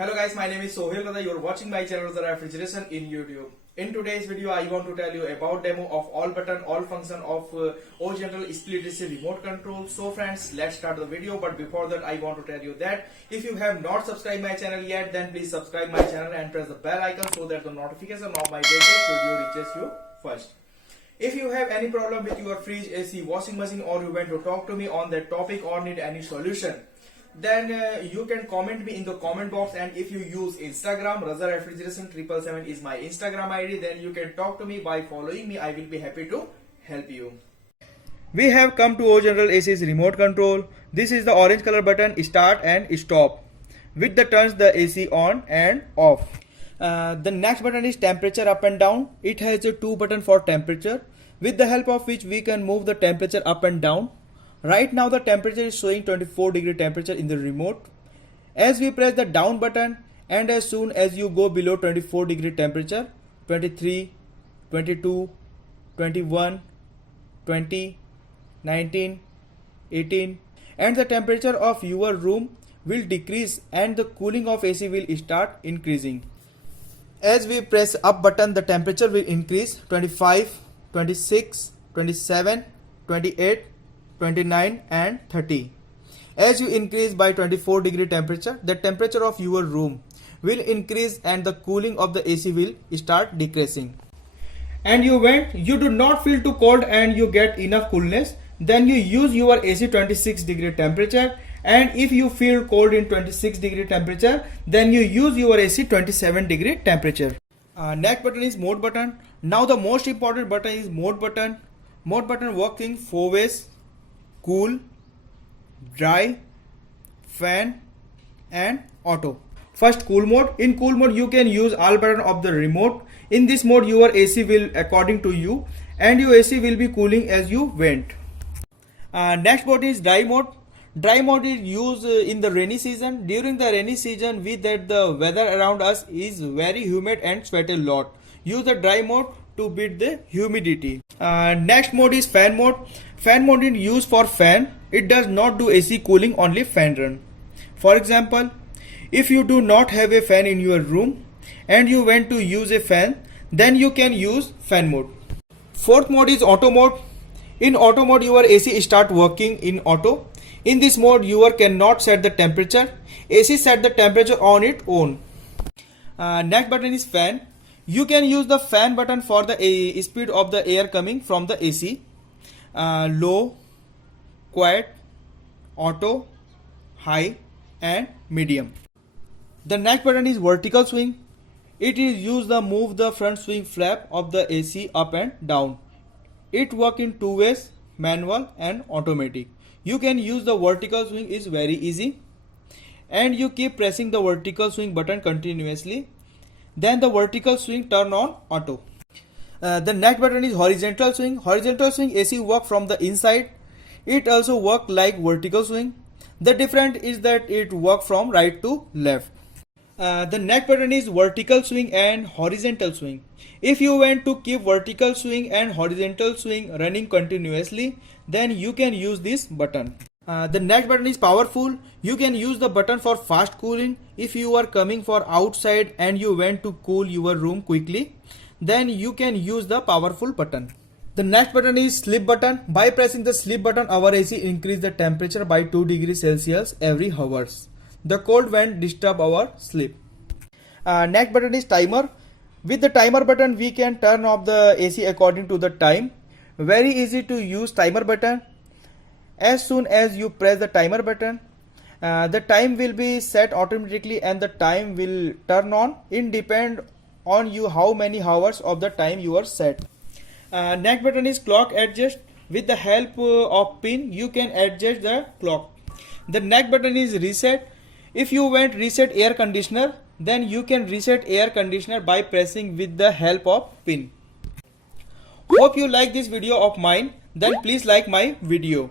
Hello guys, my name is Sohail Rada. You are watching my channel The Refrigeration in YouTube. In today's video, I want to tell you about demo of all button, all function of O General Split AC remote control. So friends, let's start the video. But before that, I want to tell you that if you have not subscribed my channel yet, then please subscribe my channel and press the bell icon so that the notification of my latest video reaches you first. If you have any problem with your fridge, AC, washing machine, or you want to talk to me on that topic or need any solution, then you can comment me in the comment box. And if you use Instagram, Raza Refrigeration 777 is my Instagram ID, then you can talk to me by following me. I will be happy to help you. We have come to O General AC's remote control. This is the orange color button, start and stop. With the turns the AC on and off. The next button is temperature up and down. It has a two button for temperature, with the help of which we can move the temperature up and down. Right now the temperature is showing 24 degree temperature in the remote. As we press the down button, and as soon as you go below 24 degree temperature, 23, 22, 21, 20, 19, 18, and the temperature of your room will decrease and the cooling of AC will start increasing. As we press up button, the temperature will increase 25, 26, 27, 28, 29 and 30. As you increase by 24 degree temperature, the temperature of your room will increase and the cooling of the AC will start decreasing. And you do not feel too cold and you get enough coolness, then you use your AC 26 degree temperature. And if you feel cold in 26 degree temperature, then you use your AC 27 degree temperature. Next button is mode button. Now the most important button is mode button. Mode button works in 4 ways: cool, dry, fan and auto. First, cool mode. In cool mode you can use all button of the remote. In this mode your AC will according to you and your AC will be cooling as you went. Next mode is dry mode. Dry mode is used in the rainy season. During the rainy season, that the weather around us is very humid and sweat a lot. Use the dry mode to beat the humidity. Next mode is fan mode. Fan mode is used for fan. It does not do AC cooling, only fan run. For example, if you do not have a fan in your room and you want to use a fan, then you can use fan mode. Fourth mode is auto mode. In auto mode your AC start working in auto. In this mode you cannot set the temperature. AC set the temperature on its own. Next button is fan. You can use the fan button for the speed of the air coming from the AC. Low, quiet, auto, high and medium. The next button is vertical swing. It is used to move the front swing flap of the AC up and down. It works in two ways: manual and automatic. You can use the vertical swing, is very easy, and you keep pressing the vertical swing button continuously. Then the vertical swing turn on auto. The next button is horizontal swing. Horizontal swing AC work from the inside. It also work like vertical swing. The difference is that it work from right to left. The next button is vertical swing and horizontal swing. If you want to keep vertical swing and horizontal swing running continuously, then you can use this button. The next button is powerful. You can use the button for fast cooling. If you are coming for outside and you want to cool your room quickly, then you can use the powerful button. The next button is sleep button. By pressing the sleep button, our AC increase the temperature by 2 degrees Celsius every hours. The cold wind disturb our sleep. Next button is timer. With the timer button we can turn off the AC according to the time. Very easy to use timer button. As soon as you press the timer button, the time will be set automatically and the time will turn on. It depend on you how many hours of the time you are set. Next button is clock adjust. With the help of pin you can adjust the clock. The next button is reset. If you want reset air conditioner, then you can reset air conditioner by pressing with the help of pin. Hope you like this video of mine. Then please like my video.